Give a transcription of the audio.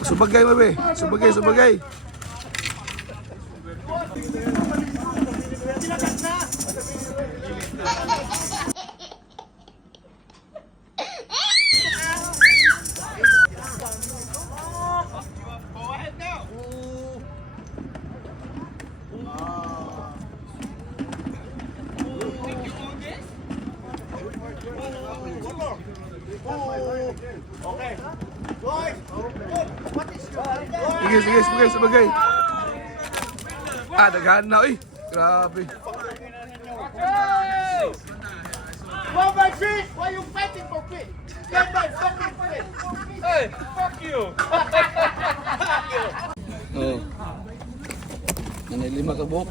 Subagay mo, be. Subagay, subagay. Okay. Boys, what is your Sige, sige, subagay, subagay. Ah, daghan na, uy. Grabe. Go my fish! Why you fighting for fish? Get my fucking fish! Hey, fuck you! Oh. Nanay lima ka buhok.